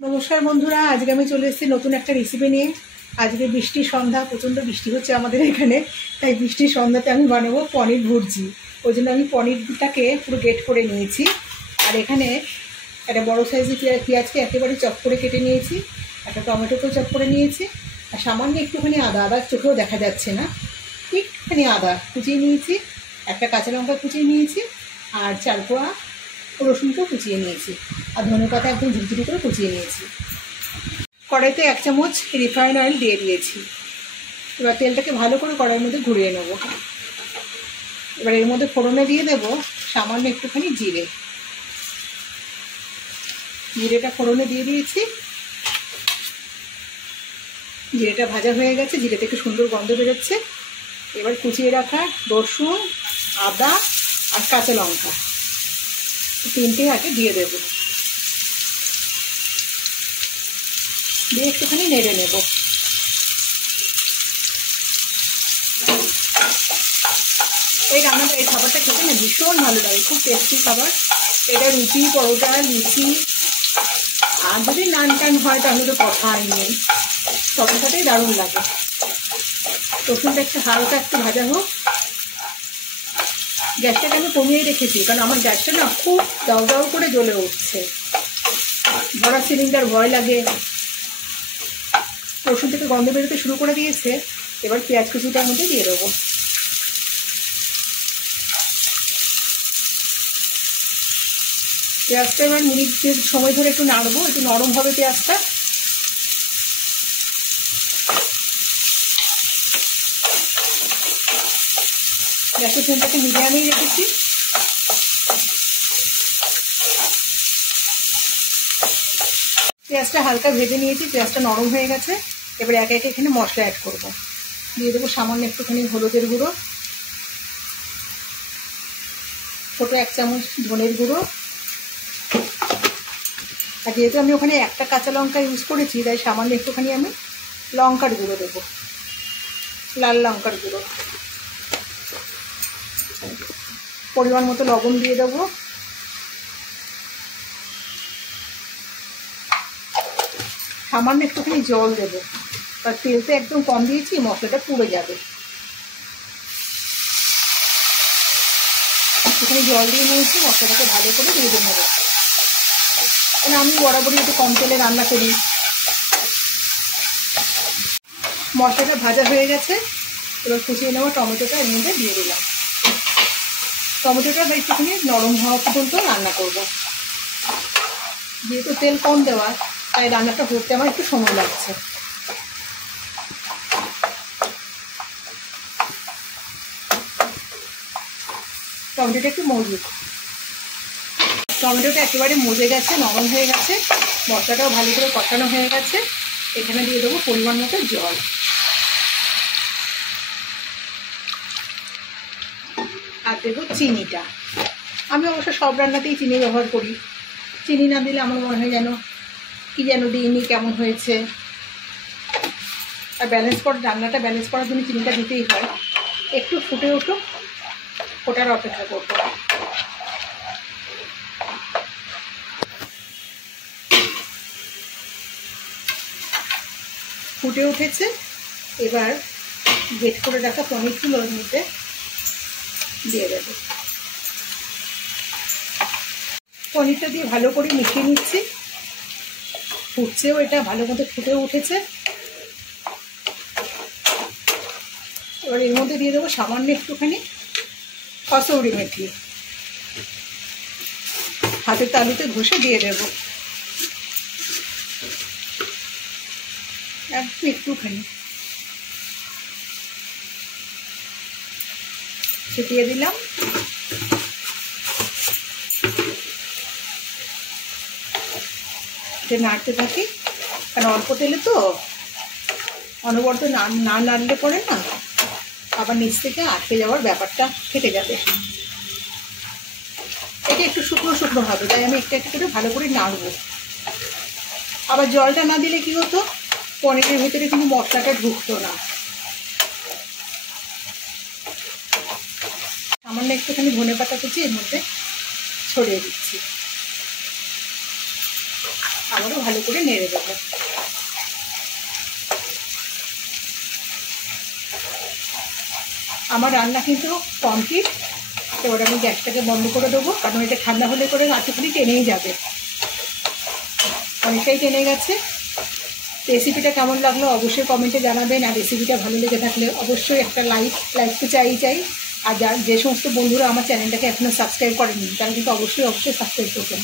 नमस्कार बंधुरा आज के चले एसेছি नतून एक रेसिपि निये। आज के बृष्टिर सन्ध्या प्रचंड बृष्टि होच्छे आमादेर एखाने, ताई बृष्टिर सन्ध्याते आमि बानाबो पनिर भुर्जी। ओई जोन्नो आमि पनिरटाके पुरो गेट करे नियेछि और एखाने एक बड़ो साइजेर पेঁয়াজকে एकेबारे चप करे केटे नियेछि, एक टमेटोकेও चप करे नियेछि और सामान्य एकटुखानि आदा, आदा चोखेও देखा जाच्छे ना, एकटुखानि आदा कुचिয়ে नियेछि, एक काँचा लंका कुचिয়ে नियेछि और 4 कोয়া रसुनকেও कुचिয়ে নিয়েছি আর ধনেপাতা একদম ঝুরঝুরি করে কুচিয়ে নিয়েছি। কড়াইতে 1 চামচ রিফাইন্ড অয়েল দিয়ে দিয়েছি। এবার তেলটাকে ভালো করে কড়াইয়ের মধ্যে ঘুরিয়ে নেব। এবার এর মধ্যে ফোড়নে দিয়ে দেব সামান্য একটুখানি জিরে। জিরেটা ফোড়নে দিয়ে দিয়েছি। জিরেটা ভাজা হয়ে গেছে, জিরে থেকে সুন্দর গন্ধ বেরোচ্ছে। এবার কুচিয়ে রাখা রসুন, আদা আর কাঁচা লঙ্কা तीनटे आगे दिए देव, दिए एकटूखानी नेड़े नेब। रान्नाटा खाबारटा खेते ना भीषण भालो लागे, खूब टेस्टी खाबार। এটা রুটি পরোটা লুচি আর যদি নান টান হয় তাহলে তো কথাই নেই, সবার সাথেই দারুণ লাগে। রসুনটা একটু হালকা একটু ভাজা হোক। গ্যাসটাকে আমি কমিয়ে রেখেছি কারণ আমার গ্যাসটা না খুব দাউ দাউ করে জ্বলে উঠছে, ভরা সিলিন্ডার ভয় লাগে। রসুন থেকে গন্ধ বেরোতে শুরু করে দিয়েছে। এবার পেঁয়াজ কুচিটার মধ্যে দিয়ে দেবো। পেঁয়াজটা এবার মিনিট সময় ধরে একটু নাড়বো, একটু নরম হবে পেঁয়াজটা। গ্যাসের ফ্লেমটাকে মিডিয়ামেই রেখেছি। পেঁয়াজটা হালকা ভেজে নিয়েছি, পেঁয়াজটা নরম হয়ে গেছে। এবার একে একে এখানে মশলা অ্যাড করব। দিয়ে দেবো সামান্য একটুখানি হলুদের গুঁড়ো, ছোটো 1 চামচ ধনের গুঁড়ো, আর যেহেতু আমি ওখানে একটা কাঁচা লঙ্কা ইউজ করেছি তাই সামান্য একটুখানি আমি লঙ্কার গুঁড়ো দেবো, লাল লঙ্কার গুঁড়ো। পরিমাণ মতো লবণ দিয়ে দেবো। সামান্য একটুখানি জল দেবো, আর তেলটা একদম কম দিয়েছি, মশলাটা পুড়ে যাবে। একটুখানি জল দিয়ে নিয়েছি, মশলাটাকে ভালো করে দিয়ে দেবো। মানে আমি বরাবরই একটু কম তেলে রান্না করি। মশলাটা ভাজা হয়ে গেছে। এবার কুচিয়ে নেওয়া টমেটোটা এর মধ্যে দিয়ে দিলাম। টমেটোটা একটুখানি নরম হওয়া পর্যন্ত রান্না করব। যেহেতু তেল কম দেওয়া তাই রান্নাটা করতে আমার একটু সময় লাগছে। টমেটোটা একটু মজুদ, টমেটোটা একেবারে মজে গেছে, নরম হয়ে গেছে, মশলাটাও ভালো করে কষানো হয়ে গেছে। এখানে দিয়ে দেবো পরিমাণ মতো জল। আর দেবো চিনিটা। আমি অবশ্য সব রান্নাতেই চিনি ব্যবহার করি, চিনি না দিলে আমার মনে হয় যেন কি যেন দিইনি, কেমন হয়েছে। আর রান্নাটা ব্যালেন্স করার জন্য চিনিটা দিতেই হয়। একটু ফুটে উঠুক, ফোটার অপেক্ষা করবো। ফুটে উঠেছে। এবার গ্রেট করে রাখা পনিরগুলোর মধ্যে দিয়ে দেবো। পনিরটা দিয়ে ভালো করে মিশিয়ে নিচ্ছি। ফুটছেও, এটা ভালো মতো ফুটে উঠেছে। এবার এর মধ্যে দিয়ে দেবো সামান্য একটুখানি কসুরি মেথি, হাতের তালুতে ঘষে দিয়ে দেবো একটুখানি। ছিটিয়ে দিলাম। নাড়তে থাকি, কারণ অল্প তেলে তো অনবরত না নাড়লে পরে না আবার নিচ থেকে আটকে যাওয়ার ব্যাপারটা কেটে যাবে। এটা একটু শুকনো শুকনো হবে, তাই আমি একটা একটা করে ভালো করে নাড়বো। আবার জলটা না দিলে কি হতো, পনিরের ভিতরে কিন্তু মশলাটা ঢুকতো না। সামান্য একটুখানি ধনেপাতা কুচি এর মধ্যে ছড়িয়ে দিচ্ছি। আবারও ভালো করে নেড়ে দেবো। আমার রান্না কিন্তু কমপ্লিট। এবার আমি গ্যাসটাকে বন্ধ করে দেবো, কারণ এটা ঠান্ডা হলে করে আটুখানি টেনেই যাবে, অনেকটাই টেনে গেছে। রেসিপিটা কেমন লাগলো অবশ্যই কমেন্টে জানাবেন, আর রেসিপিটা ভালো লেগে থাকলে অবশ্যই একটা লাইক তো চাই। আর যে সমস্ত বন্ধুরা আমার চ্যানেলটাকে এখনও সাবস্ক্রাইব করেনি তারা কিন্তু অবশ্যই সাবস্ক্রাইব করবেন।